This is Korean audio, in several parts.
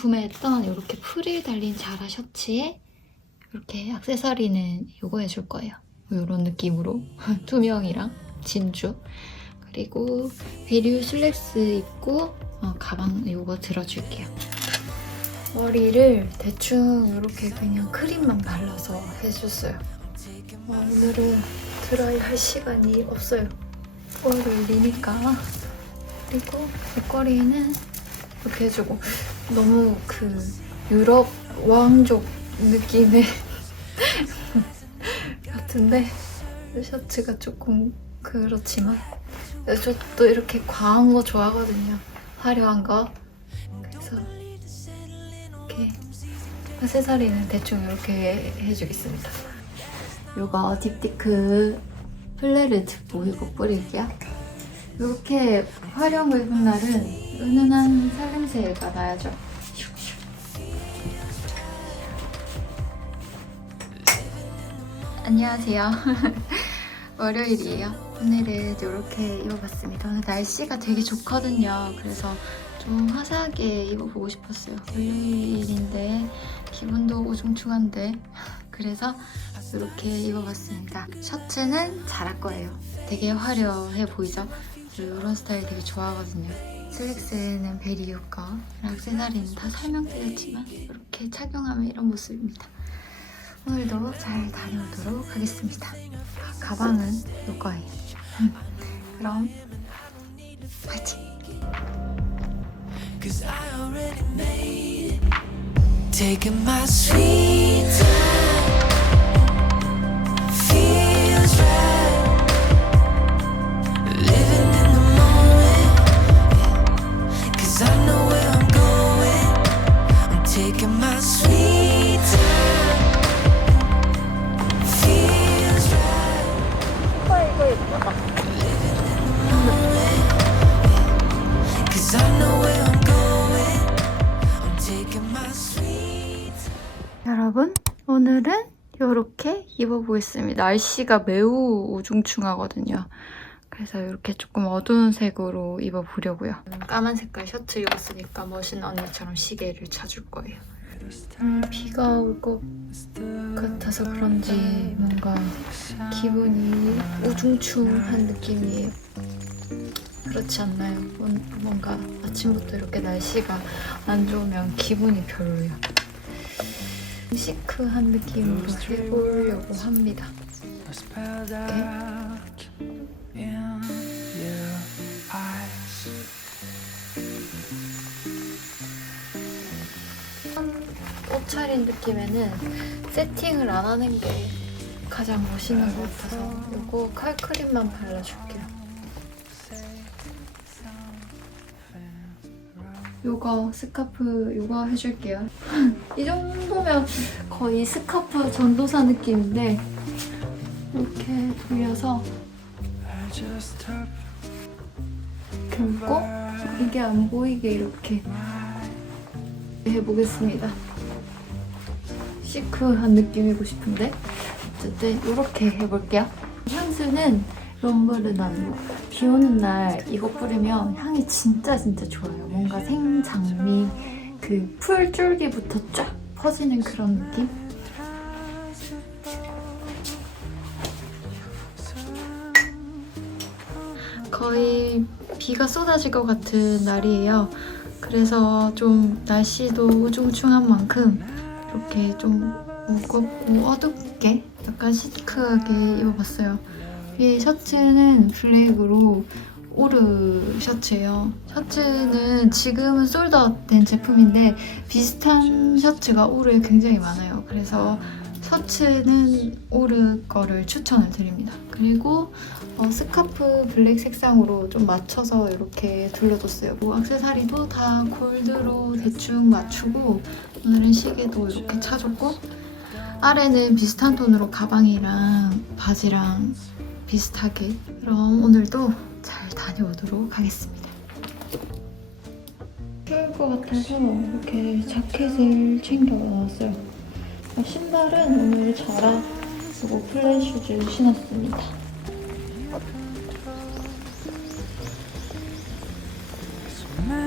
구매했던 이렇게 프릴 달린 자라 셔츠에 이렇게 액세서리는 이거 해줄 거예요. 이런 느낌으로 투명이랑 진주 그리고 베리우 슬랙스 입고 어, 가방 이거 들어줄게요. 머리를 대충 이렇게 그냥 크림만 발라서 해줬어요. 어, 오늘은 드라이 할 시간이 없어요. 월요일이니까. 그리고 목걸이는 이렇게 해주고 너무 그 유럽 왕족 느낌의 같은데 셔츠가 조금 그렇지만 저도 이렇게 과한 거 좋아하거든요. 화려한 거. 그래서 이렇게 액세서리는 대충 이렇게 해주겠습니다. 요거 딥티크 플레르 뭐 이거 뿌릴게요. 이렇게 활용 입은 날은 은은한 살냄새가 나야죠. 안녕하세요. 월요일이에요. 오늘은 이렇게 입어봤습니다. 오늘 날씨가 되게 좋거든요. 그래서 좀 화사하게 입어보고 싶었어요. 월요일인데 기분도 우중충한데 그래서 이렇게 입어봤습니다. 셔츠는 자랄 거예요. 되게 화려해 보이죠? 저 이런 스타일 되게 좋아하거든요. 슬랙스는 베리유 거, 락세사리는 다 설명드렸지만 이렇게 착용하면 이런 모습입니다. 오늘도 잘 다녀오도록 하겠습니다. 아, 가방은 이 거예요. 음, 그럼 파이팅! 여러분, 오늘은 이렇게 입어보겠습니다. 날씨가 매우 우중충하거든요. 그래서 이렇게 조금 어두운 색으로 입어보려고요. 까만 색깔 셔츠 입었으니까 멋있는 언니처럼 시계를 차줄 거예요. 음, 비가 올 것 같아서 그런지 뭔가 기분이 우중충한 느낌이에요. 그렇지 않나요? 뭔- 뭔가 아침부터 이렇게 날씨가 안 좋으면 기분이 별로예요. 시크한 느낌으로 해보려고 합니다. spelled 옷차린 느낌에는 세팅을 안 하는 게 가장 멋있는 것 같아서 이거 칼크림만 발라줄게요. 요거 스카프 요거 해줄게요. 이 정도면 거의 스카프 전도사 느낌인데 이렇게 돌려서 감고 이게 안 보이게 이렇게 해보겠습니다. 시크한 느낌이고 싶은데 어쨌든 이렇게 해볼게요. 향수는 럼브르나무 비 오는 날 이거 뿌리면 향이 진짜 진짜 좋아요. 뭔가 생장미 그 풀줄기부터 쫙 퍼지는 그런 느낌? 거의 비가 쏟아질 것 같은 날이에요. 그래서 좀 날씨도 우중충한 만큼 이렇게 좀 무겁고 어둡게 약간 시크하게 입어봤어요. 위에 셔츠는 블랙으로 오르 셔츠예요. 셔츠는 지금은 솔드아웃된 제품인데 비슷한 셔츠가 오르에 굉장히 많아요. 그래서 셔츠는 오르 거를 추천을 드립니다. 그리고 어, 스카프 블랙 색상으로 좀 맞춰서 이렇게 둘러뒀어요. 뭐 액세서리도 다 골드로 대충 맞추고 오늘은 시계도 이렇게 차줬고 아래는 비슷한 톤으로 가방이랑 바지랑 비슷하게 그럼 오늘도 잘 다녀오도록 하겠습니다. 추울 것 같아서 이렇게 자켓을 챙겨 나왔어요. 신발은 오늘 자라 그리고 플랫 슈즈 신었습니다.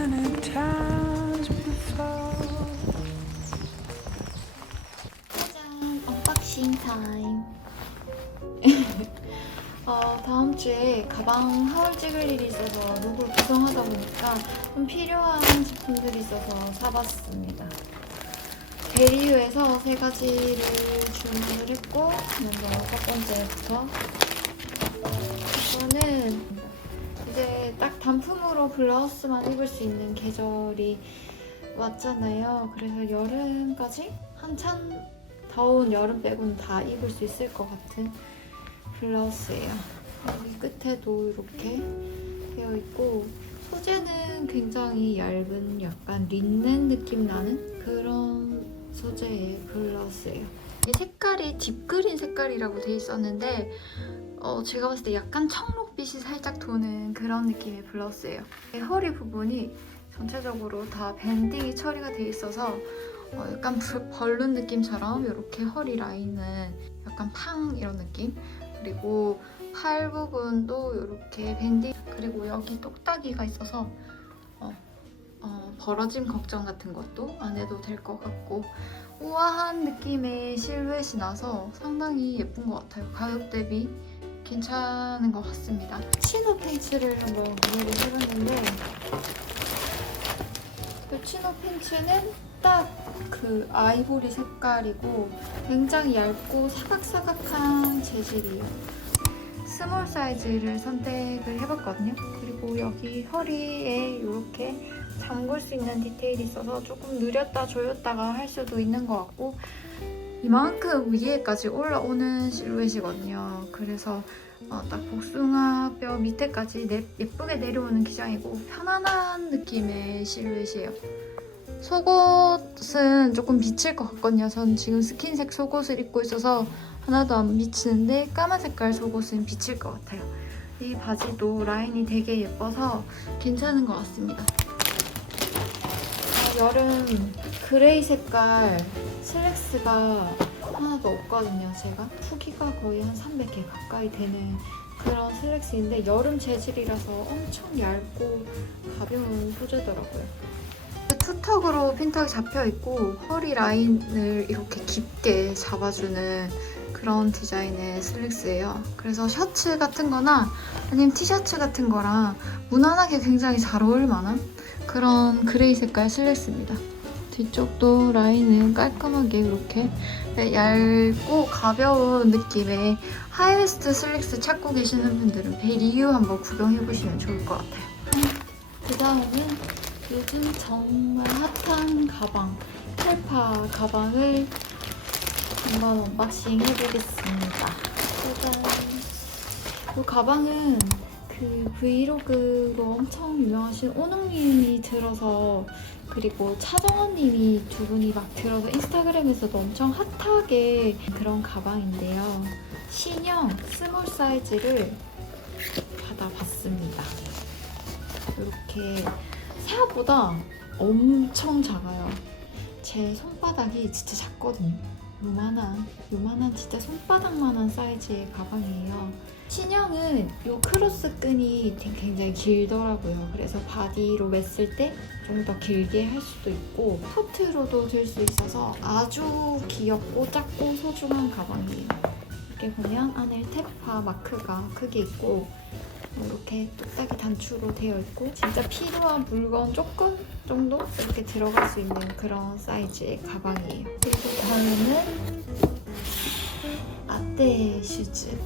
짜잔 언박싱 타임 어, 다음 주에 가방 하울 찍을 일이 있어서 룩을 구성하다 보니까 좀 필요한 제품들이 있어서 사봤습니다. 베리유에서 세 가지를 주문을 했고 먼저 첫 번째부터. 이거는 단품으로 블라우스만 입을 수 있는 계절이 왔잖아요. 그래서 여름까지 한참 더운 여름 빼고는 다 입을 수 있을 것 같은 블라우스예요. 여기 끝에도 이렇게 되어 있고 소재는 굉장히 얇은 약간 린넨 느낌 나는 그런 소재의 블라우스예요. 이 색깔이 딥그린 색깔이라고 돼 있었는데 어, 제가 봤을 때 약간 청록 빛이 살짝 도는 그런 느낌의 블라우스예요. 이 허리 부분이 전체적으로 다 밴딩이 처리가 돼 있어서 어, 약간 불- 벌룬 느낌처럼 이렇게 허리 라인은 약간 팡 이런 느낌 그리고 팔 부분도 이렇게 밴딩 그리고 여기 똑딱이가 있어서 어, 어, 벌어짐 걱정 같은 것도 안 해도 될 것 같고 우아한 느낌의 실루엣이 나서 상당히 예쁜 것 같아요 가격 대비 괜찮은 것 같습니다 치노 팬츠를 한번 구매를 해봤는데 이 치노 팬츠는 딱 그 아이보리 색깔이고 굉장히 얇고 사각사각한 재질이에요. 스몰 사이즈를 선택을 해봤거든요. 그리고 여기 허리에 이렇게 잠글 수 있는 디테일이 있어서 조금 느렸다 조였다가 할 수도 있는 것 같고 이만큼 위에까지 올라오는 실루엣이거든요. 그래서 어, 딱 복숭아 뼈 밑에까지 내- 예쁘게 내려오는 기장이고 편안한 느낌의 실루엣이에요. 속옷은 조금 비칠 것 같거든요. 전 지금 스킨색 속옷을 입고 있어서 하나도 안 비치는데 까만 색깔 속옷은 비칠 것 같아요. 이 바지도 라인이 되게 예뻐서 괜찮은 것 같습니다. 어, 여름 그레이 색깔 슬랙스가 하나도 없거든요, 제가. 후기가 거의 한 300개 가까이 되는 그런 슬랙스인데 여름 재질이라서 엄청 얇고 가벼운 소재더라고요. 투턱으로 핀턱이 잡혀 있고 허리 라인을 이렇게 깊게 잡아주는 그런 디자인의 슬랙스예요. 그래서 셔츠 같은 거나 아니면 티셔츠 같은 거랑 무난하게 굉장히 잘 어울릴 만한 그런 그레이 색깔 슬랙스입니다. 뒤쪽도 라인은 깔끔하게 이렇게 얇고 가벼운 느낌의 하이웨스트 슬랙스 찾고 계시는 분들은 베리유 한번 구경해보시면 좋을 것 같아요. 그 다음은 요즘 정말 핫한 가방, 텔파 가방을 한번 언박싱 해보겠습니다. 짜잔! 이 가방은 그 브이로그로 엄청 유명하신 오농님이 들어서 그리고 차정원님이 두 분이 막 들어서 인스타그램에서도 엄청 핫하게 그런 가방인데요. 신형 스몰 사이즈를 받아봤습니다. 이렇게 생각보다 엄청 작아요. 제 손바닥이 진짜 작거든요. 요만한, 요만한 진짜 손바닥만한 사이즈의 가방이에요. 신형은 요 크로스 끈이 굉장히 길더라고요. 그래서 바디로 맸을 때 좀 더 길게 할 수도 있고 토트로도 들 수 있어서 아주 귀엽고 작고 소중한 가방이에요. 이렇게 보면 안에 테파 마크가 크게 있고 이렇게 뚝딱이 단추로 되어 있고 진짜 필요한 물건 조금 정도 이렇게 들어갈 수 있는 그런 사이즈의 가방이에요. 그리고 다음은 아떼 슈즈.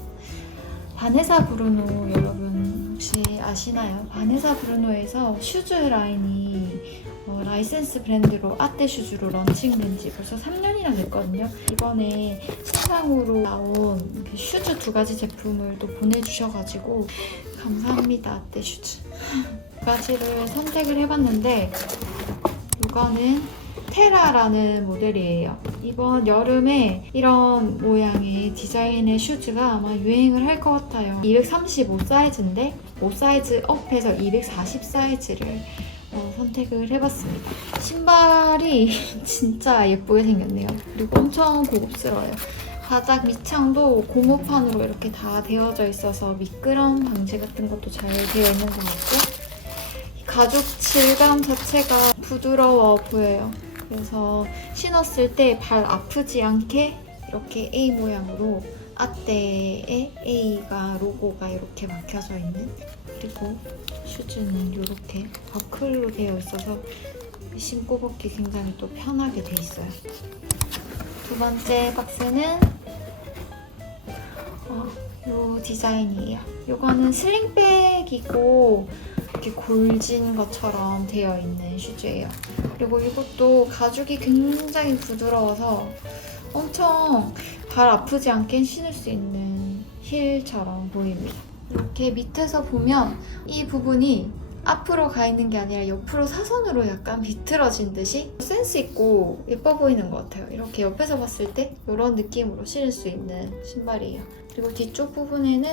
바네사 브루노 여러분 혹시 아시나요? 바네사 브루노에서 슈즈 라인이 어, 라이센스 브랜드로 아떼 슈즈로 런칭된 지 벌써 3년이나 됐거든요. 이번에 신상으로 나온 그 슈즈 두 가지 제품을 또 보내주셔가지고 감사합니다 아떼 슈즈. 두 가지를 선택을 해봤는데 이거는 테라라는 모델이에요. 이번 여름에 이런 모양의 디자인의 슈즈가 아마 유행을 할 것 같아요. 235 사이즈인데 5 사이즈 업해서 240 사이즈를 어, 선택을 해봤습니다. 신발이 진짜 예쁘게 생겼네요. 그리고 엄청 고급스러워요. 바닥 밑창도 고무판으로 이렇게 다 되어져 있어서 미끄럼 방지 같은 것도 잘 되어 있는 것 같고 이 가죽 질감 자체가 부드러워 보여요. 그래서 신었을 때 발 아프지 않게 이렇게 A 모양으로 아떼에 A가 로고가 이렇게 막혀져 있는 그리고 슈즈는 이렇게 버클로 되어 있어서 신고 벗기 굉장히 또 편하게 돼 있어요. 두 번째 박스는 어, 이 디자인이에요. 이거는 슬링백이고 이렇게 골진 것처럼 되어 있는 슈즈예요. 그리고 이것도 가죽이 굉장히 부드러워서 엄청 발 아프지 않게 신을 수 있는 힐처럼 보입니다. 이렇게 밑에서 보면 이 부분이 앞으로 가 있는 게 아니라 옆으로 사선으로 약간 비틀어진 듯이 센스 있고 예뻐 보이는 것 같아요. 이렇게 옆에서 봤을 때 이런 느낌으로 신을 수 있는 신발이에요. 그리고 뒤쪽 부분에는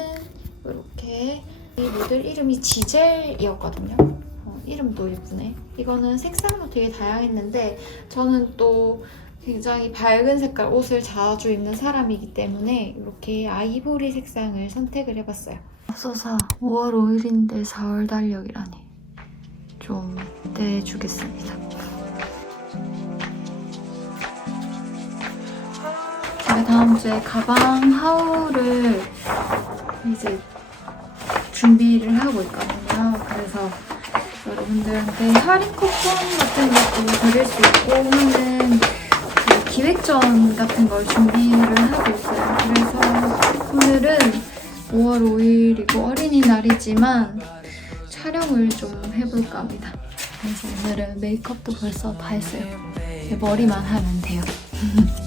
이렇게 이 모델 이름이 지젤이었거든요. 어, 이름도 예쁘네. 이거는 색상도 되게 다양했는데 저는 또 굉장히 밝은 색깔 옷을 자주 입는 사람이기 때문에 이렇게 아이보리 색상을 선택을 해봤어요. 앞서서 5월 5일인데 4월 달력이라니 좀 떼주겠습니다. 제가 다음 주에 가방 하울을 이제 준비를 하고 있거든요. 그래서 여러분들한테 할인 쿠폰 같은 것도 드릴 수 있고 하는 그 기획전 같은 걸 준비를 하고 있어요. 그래서 오늘은 5월 5일이고 어린이날이지만 촬영을 좀 해볼까 합니다. 그래서 오늘은 메이크업도 벌써 다 했어요. 이제 머리만 하면 돼요.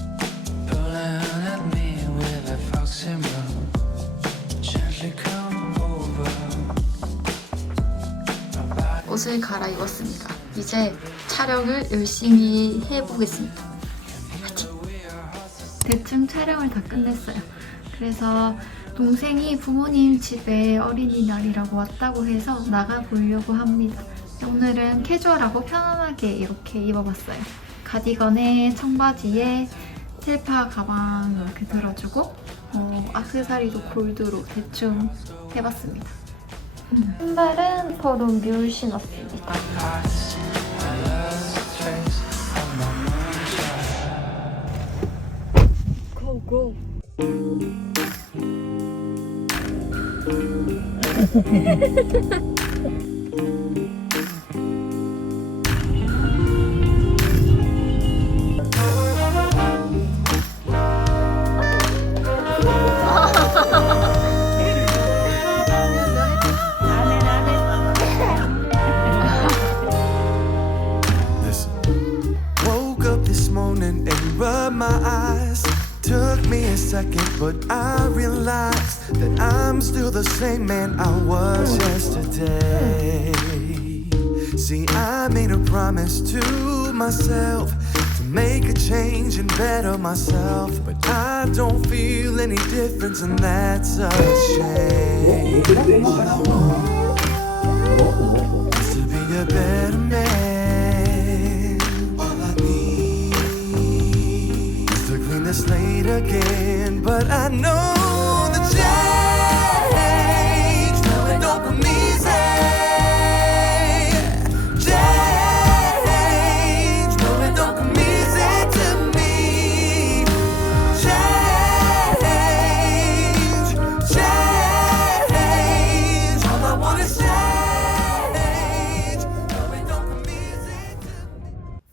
옷을 갈아입었습니다. 이제 촬영을 열심히 해보겠습니다. 대충 촬영을 다 끝냈어요. 그래서 동생이 부모님 집에 어린이날이라고 왔다고 해서 나가 보려고 합니다. 오늘은 캐주얼하고 편안하게 이렇게 입어봤어요. 가디건에 청바지에 셀파 가방 이렇게 들어주고 어, 악세사리도 골드로 대충 해봤습니다. 신발은 바로 뮬 신었습니다. 고고. Promise to myself to make a change and better myself, but I don't feel any difference, and that's a shame. Just to be a better man. All I need is to clean the slate again. But I know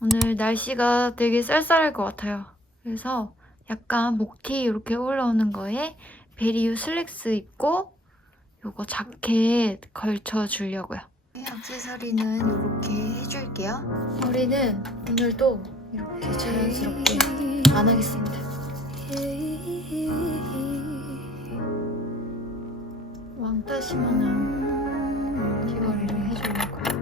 오늘 날씨가 되게 쌀쌀할 것 같아요. 그래서 약간 목티 이렇게 올라오는 거에 베리유 슬랙스 입고 요거 자켓 걸쳐 주려고요. 액세서리는 이렇게 해줄게요. 머리는 오늘도 이렇게 자연스럽게 안 하겠습니다. 왕따시만한 귀걸이를 해주려고요.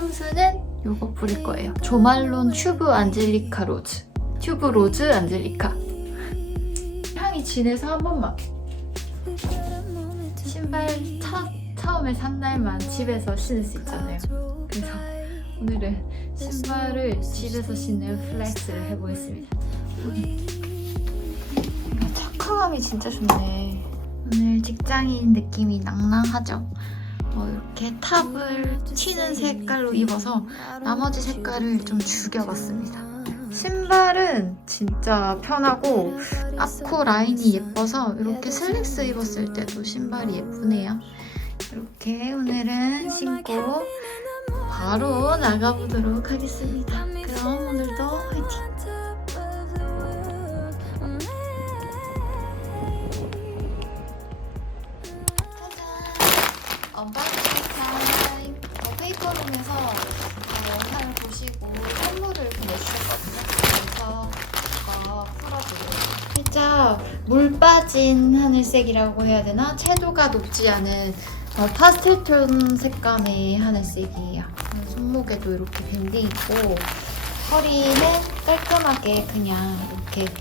향수는 요거 뿌릴 거예요. 조말론 튜브 안젤리카 로즈. 튜브 로즈 안젤리카. 향이 진해서 한 번만. 신발 첫, 처음에 산 날만 집에서 신을 수 있잖아요. 그래서 오늘은 신발을 집에서 신는 플렉스를 해보겠습니다. 야, 착화감이 진짜 좋네. 오늘 직장인 느낌이 낭낭하죠? 어, 이렇게 탑을 튀는 색깔로 입어서 나머지 색깔을 좀 죽여봤습니다. 신발은 진짜 편하고 앞코 라인이 예뻐서 이렇게 슬랙스 입었을 때도 신발이 예쁘네요. 이렇게 오늘은 신고 바로 나가보도록 하겠습니다. 그럼 오늘도 빠진 하늘색이라고 해야 되나? 채도가 높지 않은 어, 파스텔 톤 색감의 하늘색이에요. 어, 손목에도 이렇게 밴드 있고 허리는 깔끔하게 그냥 이렇게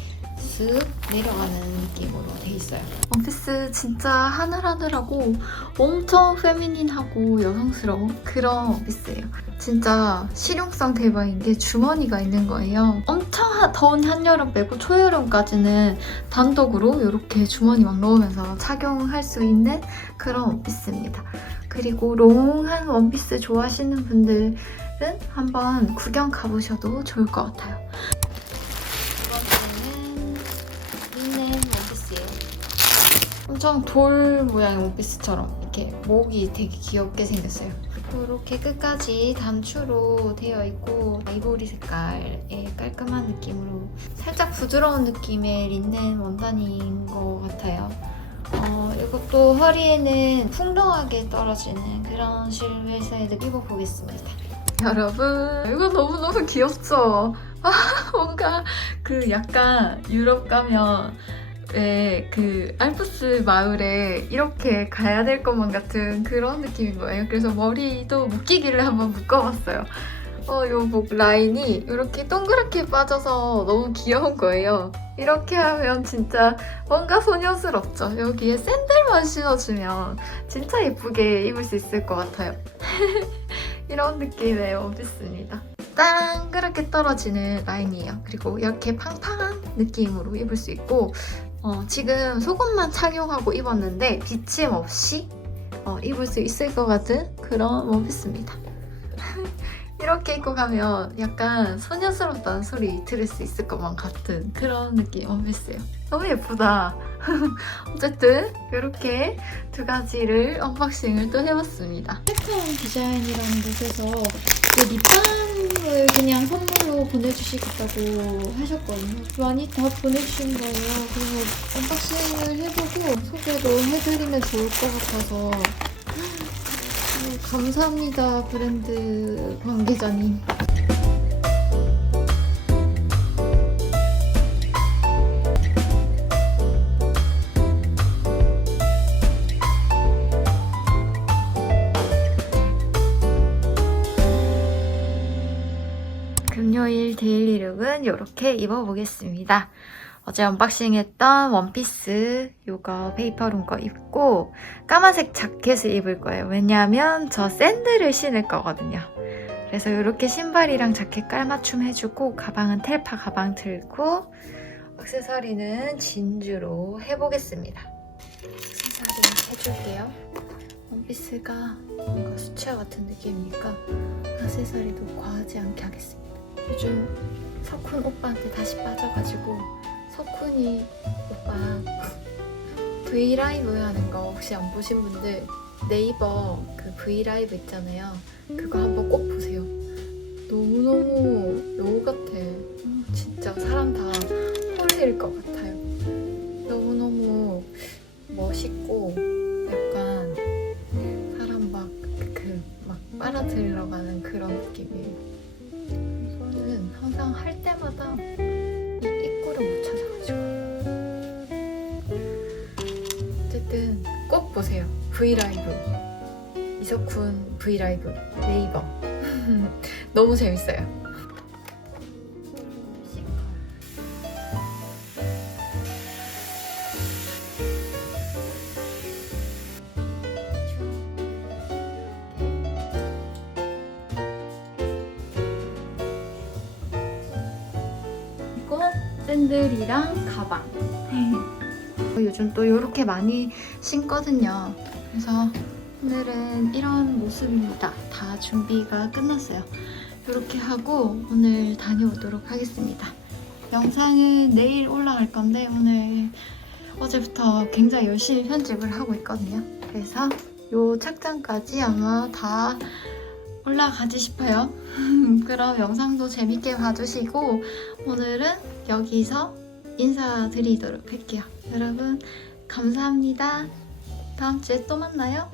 쓱 내려가는 느낌으로 돼 있어요. 원피스 진짜 하늘하늘하고 엄청 페미닌하고 여성스러운 그런 원피스예요. 진짜 실용성 대박인 게 주머니가 있는 거예요. 엄청 하- 더운 한여름 빼고 초여름까지는 단독으로 이렇게 주머니 막 넣으면서 착용할 수 있는 그런 원피스입니다. 그리고 롱한 원피스 좋아하시는 분들은 한번 구경 가보셔도 좋을 것 같아요. 엄청 돌 모양의 원피스처럼 이렇게 목이 되게 귀엽게 생겼어요. 이렇게 끝까지 단추로 되어 있고 아이보리 색깔의 깔끔한 느낌으로 살짝 부드러운 느낌의 린넨 원단인 것 같아요. 어, 이것도 허리에는 풍성하게 떨어지는 그런 실루엣을 입어보겠습니다. 여러분, 이거 너무너무 귀엽죠? 아, 뭔가 그 약간 유럽 가면 왜그 알프스 마을에 이렇게 가야 될 것만 같은 그런 느낌인 거예요. 그래서 머리도 묶이기를 한번 묶어봤어요. 어, 요목 라인이 이렇게 동그랗게 빠져서 너무 귀여운 거예요. 이렇게 하면 진짜 뭔가 소녀스럽죠. 여기에 샌들만 신어주면 진짜 예쁘게 입을 수 있을 것 같아요. 이런 느낌의 원피스입니다. 땅! 그렇게 떨어지는 라인이에요. 그리고 이렇게 팡팡한 느낌으로 입을 수 있고 어, 지금 속옷만 착용하고 입었는데 비침 없이 어, 입을 수 있을 것 같은 그런 원피스입니다. 이렇게 입고 가면 약간 소녀스럽다는 소리 들을 수 있을 것만 같은 그런 느낌 원피스예요. 너무 예쁘다. 어쨌든 이렇게 두 가지를 언박싱을 또 해봤습니다. 팩한 디자인이라는 곳에서 그 립밤 을 그냥 선물로 보내주시겠다고 하셨거든요. 많이 다 보내주신 거예요. 그래서 언박싱을 해보고 소개도 해드리면 좋을 것 같아서 어, 감사합니다 브랜드 관계자님. 데일리룩은 이렇게 입어보겠습니다. 어제 언박싱했던 원피스 요거 페이퍼룸 거 입고 까만색 자켓을 입을 거예요. 왜냐하면 저 샌들을 신을 거거든요. 그래서 이렇게 신발이랑 자켓 깔맞춤 해주고 가방은 텔파 가방 들고 액세서리는 진주로 해보겠습니다. 액세서리 해줄게요. 원피스가 뭔가 수채화 같은 느낌이니까 액세서리도 과하지 않게 하겠습니다. 요즘 석훈 오빠한테 다시 빠져가지고 석훈이 오빠 모양 하는 거 혹시 안 보신 분들 네이버 그 브이라이브 있잖아요. 그거 한번 꼭 보세요. 너무너무 여우 같아. 진짜 사람 다 홀릴 것 같아요. 너무너무 멋있고 약간 사람 막 그 막 빨아들여가는 그런 느낌이에요. 항상 할 때마다 이 입구를 못 찾아가지고 어쨌든 꼭 보세요. 브이라이브 이석훈 브이라이브 네이버 너무 재밌어요. 또 이렇게 많이 신거든요. 그래서 오늘은 이런 모습입니다. 다 준비가 끝났어요. 이렇게 하고 오늘 다녀오도록 하겠습니다. 영상은 내일 올라갈 건데 오늘 어제부터 굉장히 열심히 편집을 하고 있거든요. 그래서 요 착장까지 아마 다 올라가지 싶어요. 그럼 영상도 재밌게 봐주시고 오늘은 여기서 인사드리도록 할게요. 여러분 감사합니다. 다음 주에 또 만나요.